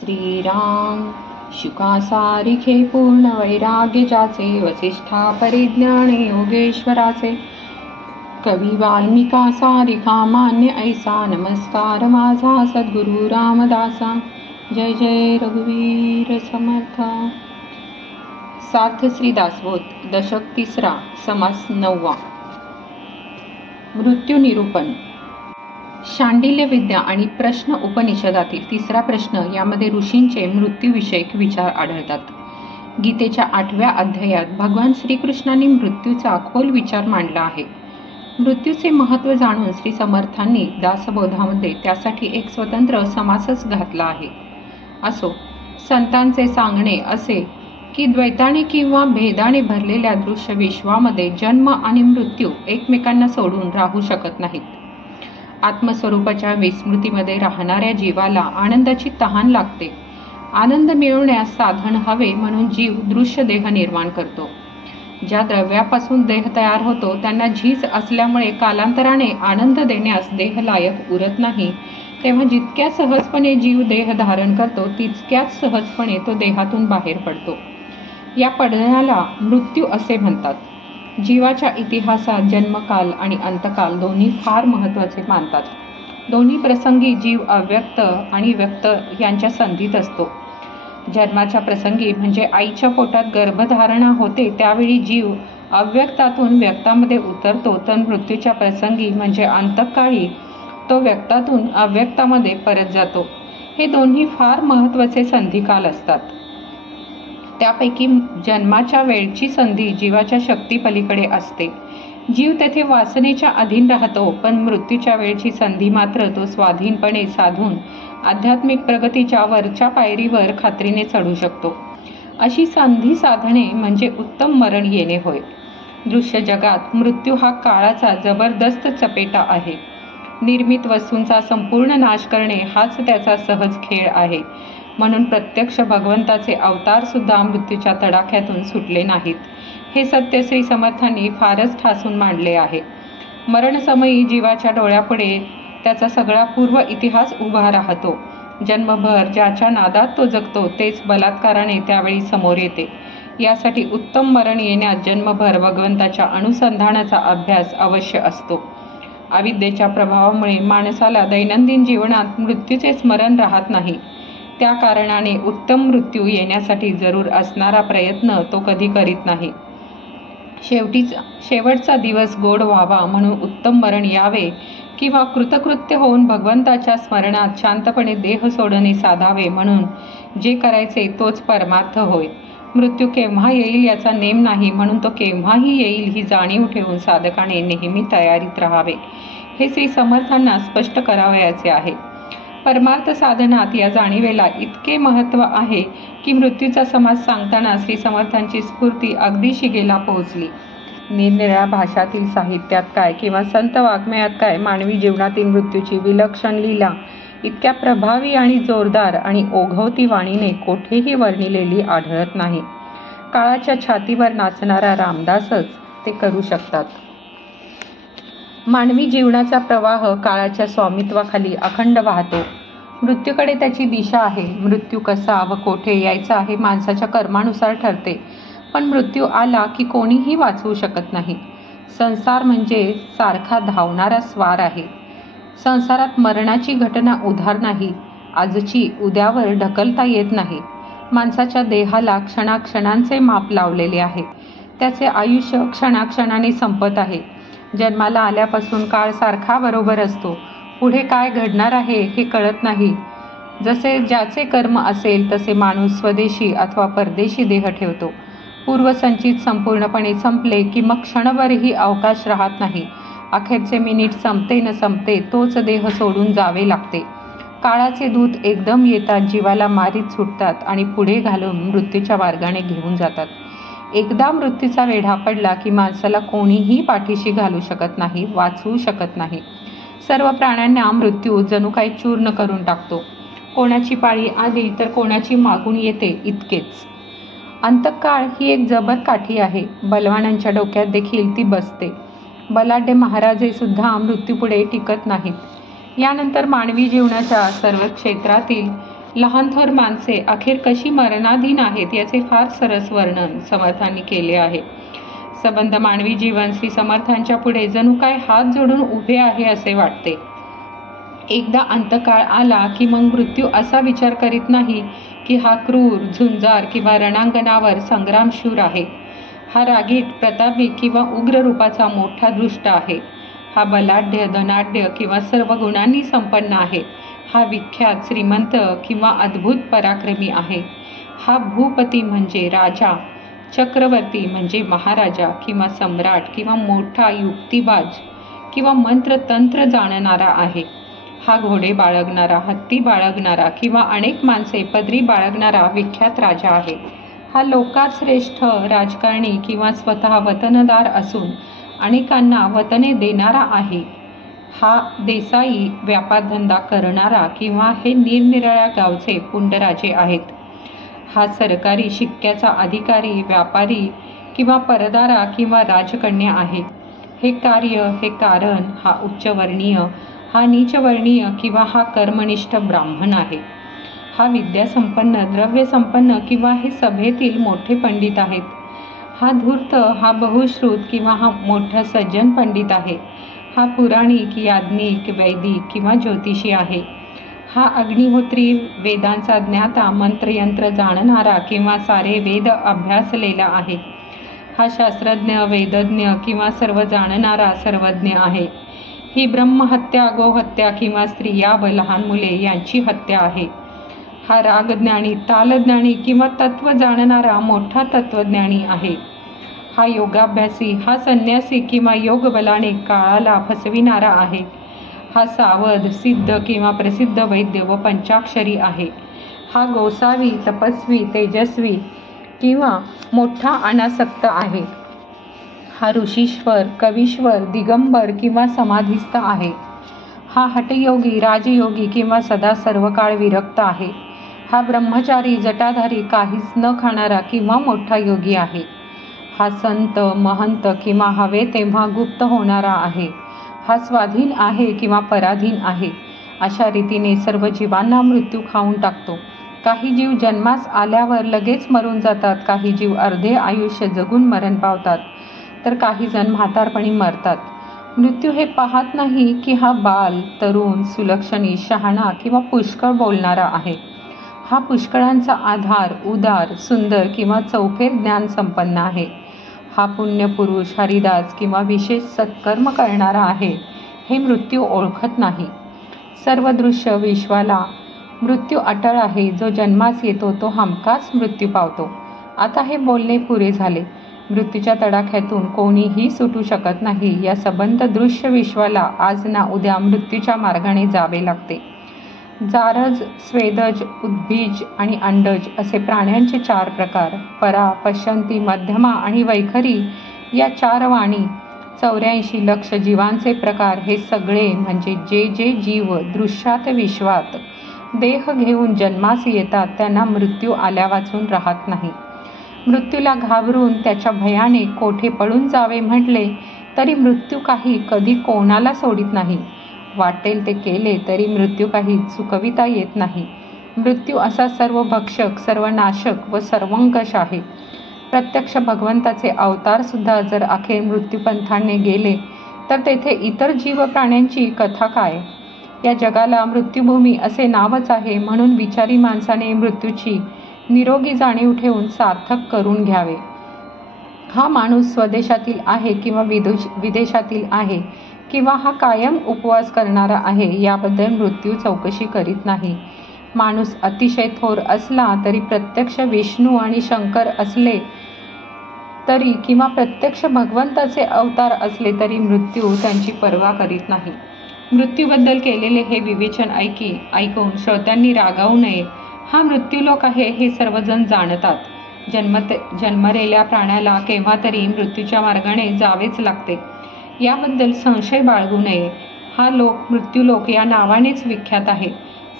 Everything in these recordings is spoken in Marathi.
श्रीराम शुकासारिखे पूर्ण वैराग्य जाचे, वसिष्ठा परिज्ञाने योगेश्वराचे, कवी वाल्मिका सारिखा मान्य ऐसा, नमस्कार माझा सद्गुरु रामदासा. जय जय रघुवीर समर्थ. सार्थ श्री दासबोध. दशक 3. समास 9. मृत्यू निरूपण. शांडिल्य विद्या आणि प्रश्न उपनिषदातील 3रा प्रश्न यामध्ये ऋषींचे मृत्यूविषयक विचार आढळतात. गीतेच्या 8व्या अध्यायात भगवान श्रीकृष्णांनी मृत्यूचा खोल विचार मांडला आहे. मृत्यूचे महत्त्व जाणून श्री समर्थांनी दासबोधामध्ये त्यासाठी एक स्वतंत्र समासच घातला आहे. असो, संतांचे सांगणे असे की द्वैताने किंवा भेदाने भरलेल्या दृश्य विश्वामध्ये जन्म आणि मृत्यू एकमेकांना सोडून राहू शकत नाहीत. आत्मस्वरूपाच्या विस्मृतीमध्ये राहणाऱ्या जीवाला आनंदाची तहान लागते. आनंद मिळवण्यास साधन हवे म्हणून जीव दृश्य देह निर्माण करतो. ज्या द्रव्यापासून देह तयार होतो त्यांना झीज असल्यामुळे कालांतराने आनंद देण्यास देह लायक उरत नाही. तेव्हा जितक्या सहजपणे जीव देह धारण करतो तितक्याच सहजपणे तो देहातून बाहेर पडतो. या पडण्याला मृत्यू असे म्हणतात. जीवाच्या इतिहासात जन्मकाल आणि अंतकाल दोन्ही फार महत्त्वाचे मानतात. दोन्ही प्रसंगी जीव अव्यक्त आणि व्यक्त यांच्या संधीत असतो. जन्माच्या प्रसंगी म्हणजे आईच्या पोटात गर्भधारणा होते त्यावेळी जीव अव्यक्तातून व्यक्तामध्ये उतरतो, तर मृत्यूच्या प्रसंगी म्हणजे अंतकाळी तो व्यक्तातून अव्यक्तामध्ये परत जातो. हे दोन्ही फार महत्त्वाचे संधिकाल असतात. त्यापैकी जन्माच्या वेळची संधी जीवाच्या शक्तीपलीकडे असते. जीव तेथे वासनेच्या अधीन राहतो, पण मृत्यूच्या वेळची संधी मात्र तो स्वाधीनपणे साधून आध्यात्मिक प्रगतीच्या वरच्या पायरीवर खात्रीने चढू शकतो. अशी संधी साधणे म्हणजे उत्तम मरण येणे होय. दृश्य जगात मृत्यू हा काळाचा जबरदस्त चपेटा आहे. निर्मित वस्तूंचा संपूर्ण नाश करणे हाच त्याचा सहज खेळ आहे. म्हणून प्रत्यक्ष भगवंताचे अवतार सुद्धा मृत्यूच्या तडाख्यातून सुटले नाहीत. हे सत्य श्री समर्थांनी फारच ठासून मांडले आहे. मरणसमयी जीवाच्या डोळ्यापुढे त्याचा सगळा पूर्व इतिहास उभा राहतो. जन्मभर ज्याच्या नादात तो जगतो तेच बलात्काराने त्यावेळी समोर येते. यासाठी उत्तम मरण येण्यात जन्मभर भगवंताच्या अनुसंधानाचा अभ्यास अवश्य असतो. अविद्येच्या प्रभावामुळे माणसाला दैनंदिन जीवनात मृत्यूचे स्मरण राहत नाही. त्या कारणाने उत्तम मृत्यू येण्यासाठी जरूर असणारा प्रयत्न तो कधी करीत नाही. शेवटचा दिवस गोड व्हावा म्हणून उत्तम मरण यावे किंवा कृतकृत्य होऊन भगवंताच्या स्मरणात शांतपणे देह सोडणे साधावे म्हणून जे करायचे तोच परमार्थ होय. मृत्यू केव्हा येईल याचा नेम नाही, म्हणून तो केव्हाही येईल ही जाणीव ठेवून साधकाने नेहमी तयारीत राहावे. हे श्री समर्थांना स्पष्ट करावयाचे आहे. परमार्थ साधनात या जाणीवेला इतके महत्त्व आहे की मृत्यूचा समास सांगताना श्री समर्थांची स्फूर्ती अगदी शिगेला पोहोचली. निरनिराळ्या भाषातील साहित्यात काय किंवा संत वाङ्मयात काय मानवी जीवनातील मृत्यूची विलक्षण लीला इतक्या प्रभावी आणि जोरदार आणि ओघवती वाणीने कोठेही वर्णिलेली आढळत नाही. काळाच्या छातीवर नाचणारा रामदासच ते करू शकतात. मानवी जीवनाचा प्रवाह काळाच्या स्वामित्वाखाली अखंड वाहतो. मृत्यूकडे त्याची दिशा आहे. मृत्यू कसा व कोठे यायचा हे माणसाच्या कर्मानुसार ठरते, पण मृत्यू आला की कोणीही वाचवू शकत नाही. संसार म्हणजे सारखा धावणारा स्वार आहे. संसारात मरणाची घटना उधार नाही. आजची उद्यावर ढकलता येत नाही. माणसाच्या देहाला क्षणाक्षणांचे माप लावलेले आहे. त्याचे आयुष्य क्षणाक्षणाने संपत आहे. जन्माला आल्यापासून काळ सारखा बरोबर असतो. पुढे काय घडणार आहे हे कळत नाही. जसे ज्याचे कर्म असेल तसे माणूस स्वदेशी अथवा परदेशी देह ठेवतो. पूर्वसंचित संपूर्णपणे संपले की मग क्षणभरही अवकाश राहत नाही. अखेरचे मिनिट संपते न संपते तोच देह सोडून जावे लागते. काळाचे दूत एकदम येतात, जीवाला मारीत सुटतात आणि पुढे घालून मृत्यूच्या मार्गाने घेऊन जातात. एकदा मृत्यूचा वेढा पडला की माणसाला कोणीही पाठीशी घालू शकत नाही, वाचवू शकत नाही. सर्व प्राण्यांना मृत्यू जणू काही चूर्ण करून टाकतो. कोणाची पाळी आली तर कोणाची मागून येते इतकेच. अंतकाळ ही एक जबर काठी आहे. बलवानांच्या डोक्यात देखील ती बसते. बलाढ्य महाराजे सुद्धा मृत्यूपुढे टिकत नाहीत. यानंतर मानवी जीवनाच्या सर्व क्षेत्रातील लहानथोर माणसे अखेर कशी मरणाधीन आहेत याचे फार सरस वर्णन समर्थांनी केले आहे. संबंध मानवी जीवन श्री समर्थांच्या पुढे जणू काय हात जोडून उभे आहे असे वाटते. एकदा अंतकाळ आला की मग मृत्यू असा विचार करीत नाही की हा क्रूर, झुंजार किंवा रणांगणावर संग्रामशूर आहे. हा रागीट, प्रतापी किंवा उग्र रूपाचा मोठा दृष्ट आहे. हा बलाढ्य, धनाढ्य किंवा सर्व गुणांनी संपन्न आहे. हा विख्यात, श्रीमंत किंवा अद्भुत पराक्रमी आहे. हा भूपती म्हणजे राजा, चक्रवर्ती म्हणजे महाराजा किंवा सम्राट किंवा मोठा युक्तिबाज किंवा मंत्रतंत्र जाणणारा आहे. हा घोडे बाळगणारा, हत्ती बाळगणारा किंवा अनेक माणसे पदरी बाळगणारा विख्यात राजा आहे. हा लोकात श्रेष्ठ राजकारणी किंवा स्वतः वतनदार असून अनेकांना वतने देणारा आहे. हा देसाई, व्यापारधंदा करणारा किंवा हे निरनिराळ्या गावचे पुंडराजे आहेत. हा सरकारी शिक्क्याचा अधिकारी, व्यापारी किंवा परदारा किंवा राजकन्या आहे. हे कार्य, हे कारण, हा उच्चवर्णीय, हा नीचवर्णीय किंवा हा कर्मनिष्ठ ब्राह्मण आहे. हा विद्यासंपन्न, द्रव्यसंपन्न किंवा हे सभेतील मोठे पंडित आहेत. हा धूर्त, हा बहुश्रुत किंवा हा मोठा सज्जन पंडित आहे. हा पुराणिक, याज्ञिक, वैदिक किंवा ज्योतिषी आहे. हा अग्निहोत्री, वेदांचा ज्ञाता, मंत्रयंत्र जाणणारा किंवा सारे वेद अभ्यासलेला आहे. हा शास्त्रज्ञ, वेदज्ञ किंवा सर्व जाणणारा सर्वज्ञ आहे. ही ब्रह्महत्या, गोहत्या किंवा स्त्रिया व लहान मुले यांची हत्या आहे. हा रागज्ञानी, तालज्ञानी किंवा तत्व जाणणारा मोठा तत्वज्ञानी आहे. हा योगाभ्यासी, हा संन्यासी किंवा योगबलाने काळाला फसविणारा आहे. हा सावध, सिद्ध किंवा प्रसिद्ध वैद्य व पंचाक्षरी आहे. हा गोसावी, तपस्वी, तेजस्वी किंवा मोठा अनासक्त आहे. हा ऋषीश्वर, कवीश्वर, दिगंबर किंवा समाधिस्थ आहे. हा हठयोगी, राजयोगी किंवा सदा सर्व काळ विरक्त आहे. हा ब्रह्मचारी, जटाधारी, काहीच न खाणारा किंवा मोठा योगी आहे. हा संत, महंत किंवा हवे तेव्हा गुप्त होणारा आहे. हा स्वाधीन आहे किंवा पराधीन आहे. अशा रीतीने सर्व जीवांना मृत्यू खाऊन टाकतो. काही जीव जन्मास आल्यावर लगेच मरून जातात. काही जीव अर्धे आयुष्य जगून मरण पावतात, तर काही जण म्हातारपणी मरतात. मृत्यू हे पाहत नाही की हा बाल, तरुण, सुलक्षणी, शहाणा किंवा पुष्कळ बोलणारा आहे. हा पुष्कळांचा आधार, उदार, सुंदर किंवा चौफेर ज्ञान संपन्न आहे. हा पुण्यपुरुष, हरिदास किंवा विशेष सत्कर्म करणारा आहे. हे मृत्यू ओळखत नाही. सर्व दृश्य विश्वाला मृत्यू अटळ आहे. जो जन्मास येतो तो हमखास मृत्यू पावतो. आता हे बोलणे पुरे झाले. मृत्यूच्या तडाख्यातून कोणीही सुटू शकत नाही. या सबंध दृश्य विश्वाला आज ना उद्या मृत्यूच्या मार्गाने जावे लागते. जारज, स्वेदज, उद्भिज आणि अंडज असे प्राण्यांचे 4 प्रकार, परा, पश्यंती, मध्यमा आणि वैखरी या 4 वाणी 84 लक्ष जीवांचे प्रकार, हे सगळे म्हणजे जे जे जीव दृश्यात विश्वात देह घेऊन जन्मास येतात त्यांना मृत्यू आल्या वाचून राहत नाही. मृत्यूला घाबरून त्याच्या भयाने कोठे पळून जावे म्हटले तरी मृत्यू काही कधी कोणाला सोडित नाही. वाटेल ते केले तरी मृत्यू काही चुकविता येत नाही. मृत्यू असा सर्व भक्षक, सर्वनाशक व सर्वंकष आहे. प्रत्यक्ष भगवंताचे अवतार सुद्धा जर अखेर मृत्यूपंथाने गेले तर तेथे इतर जीव प्राण्यांची कथा काय. या जगाला मृत्यूभूमी असे नावच आहे. म्हणून विचारी माणसाने मृत्यूची निरोगी जाणीव ठेवून सार्थक करून घ्यावे. हा माणूस स्वदेशातील आहे किंवा विदेशातील आहे किंवा हा कायम उपवास करणारा आहे याबद्दल मृत्यू चौकशी करीत नाही. माणूस अतिशय थोर असला तरी, प्रत्यक्ष विष्णू आणि शंकर असले तरी किंवा प्रत्यक्ष भगवंताचे अवतार असले तरी मृत्यू त्यांची पर्वा करीत नाही. मृत्यूबद्दल केलेले हे विवेचन ऐकून श्रोत्यांनी रागावू नये. हा मृत्यूलोक आहे हे सर्वजण जाणतात. जन्मलेल्या प्राण्याला केव्हा तरी मृत्यूच्या मार्गाने जावेच लागते. याबद्दल संशय बाळगू नये. हा मृत्यूलोक या नावानेच विख्यात आहे.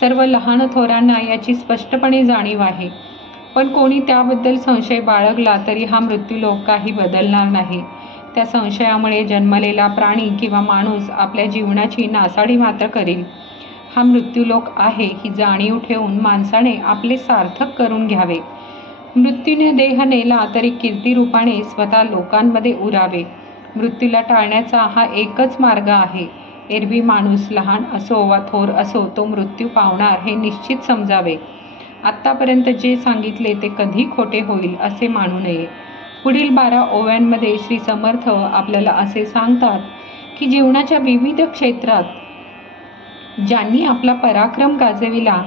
सर्व लहान थोरांना याची स्पष्टपणे जाणीव आहे. पण कोणी त्याबद्दल संशय बाळगला तरी हा मृत्यूलोक काही बदलणार नाही. त्या संशयामुळे जन्मलेला प्राणी किंवा माणूस आपल्या जीवनाची नासाडी मात्र करील. हा मृत्यूलोक आहे ही जाणीव ठेवून माणसाने आपले सार्थक करून घ्यावे. मृत्यूने देह नेला तरी कीर्तिरूपाने स्वतः लोकांमध्ये उरावे. मृत्यूला टाळण्याचा हा एकच मार्ग आहे. एरवी माणूस लहान असो वा थोर असो तो मृत्यू पावणार हे निश्चित समजावे. आत्तापर्यंत जे सांगितले ते कधी खोटे होईल असे मानू नये. पुढील 12 ओव्यांमध्ये श्री समर्थ आपल्याला असे सांगतात की जीवनाच्या विविध क्षेत्रात ज्यांनी आपला पराक्रम गाजविला,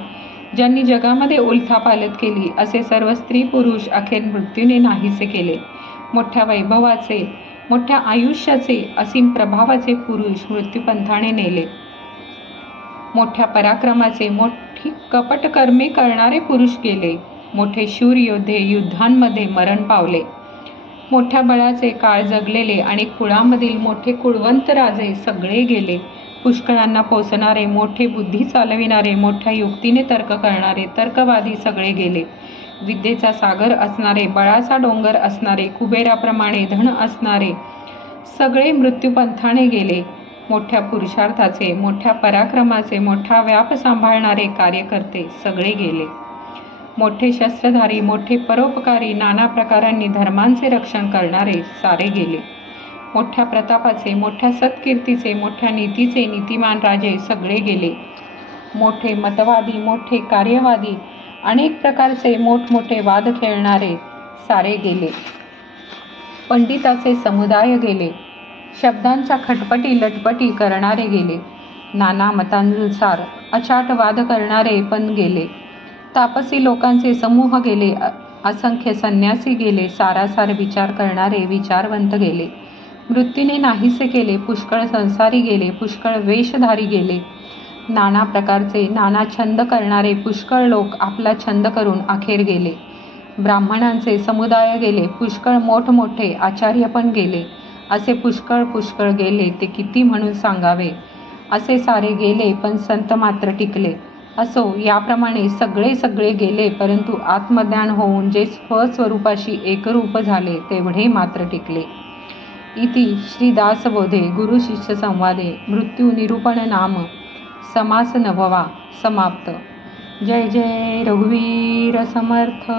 ज्यांनी जगामध्ये उलथापालथ केली, असे सर्व स्त्री पुरुष अखेर मृत्यूने नाहीसे केले. मोठ्या वैभवाचे, मोठ्या आयुष्याचे, असीम प्रभावाचे पुरुष मृत्यूपंथाने नेले. मोठ्या पराक्रमाचे, मोठी कपटकर्मे करणारे पुरुष गेले. मोठे शूर योद्धे युद्धांमध्ये मरण पावले. मोठ्या बळाचे काळ जगलेले आणि कुळामधील मोठे कुळवंत राजे सगळे गेले. पुष्कळांना पोसणारे, मोठे बुद्धी चालविणारे, मोठ्या युक्तीने तर्क करणारे तर्कवादी सगळे गेले. विद्येचा सागर असणारे, बळाचा डोंगर असणारे, कुबेराप्रमाणे धन असणारे सगळे मृत्यूपंथाने गेले. मोठ्या पुरुषार्थाचे, मोठ्या पराक्रमाचे, मोठा व्याप सांभाळणारे कार्यकर्ते सगळे गेले. मोठे शस्त्रधारी, मोठे परोपकारी, नाना प्रकारांनी धर्मांचे रक्षण करणारे सारे गेले. मोठ्या प्रतापाचे, मोठ्या सत्कीर्तीचे, मोठ्या नीतीचे नीतिमान राजे सगळे गेले. मोठे मतवादी, मोठे कार्यवादी, अनेक प्रकारचे मोठमोठे वाद खेळणारे सारे गेले. पंडिताचे समुदाय गेले. शब्दांच्या खटपटी लटपटी करणारे गेले. नाना मतांनुसार अचाट वाद करणारे पण गेले. तापसी लोकांचे समूह गेले. असंख्य संन्यासी गेले. सारासार विचार करणारे विचारवंत गेले. मृत्यूने नाहीसे केले. पुष्कळ संसारी गेले. पुष्कळ वेशधारी गेले. नाना प्रकारचे, नाना छंद करणारे पुष्कळ लोक आपला छंद करून अखेर गेले. ब्राह्मणांचे समुदाय गेले. पुष्कळ मोठमोठे आचार्य पण गेले. असे पुष्कळ पुष्कळ गेले ते किती म्हणून सांगावे. असे सारे गेले पण संत मात्र टिकले. असो, याप्रमाणे सगळे सगळे गेले, परंतु आत्मज्ञान होऊन जे स्वस्वरूपाशी एकरूप झाले तेवढे मात्र टिकले. इति श्री दासबोधे गुरु शिष्य संवादे मृत्यू निरूपण नाम समास 9वा समाप्त. जय जय रघुवीर समर्थ.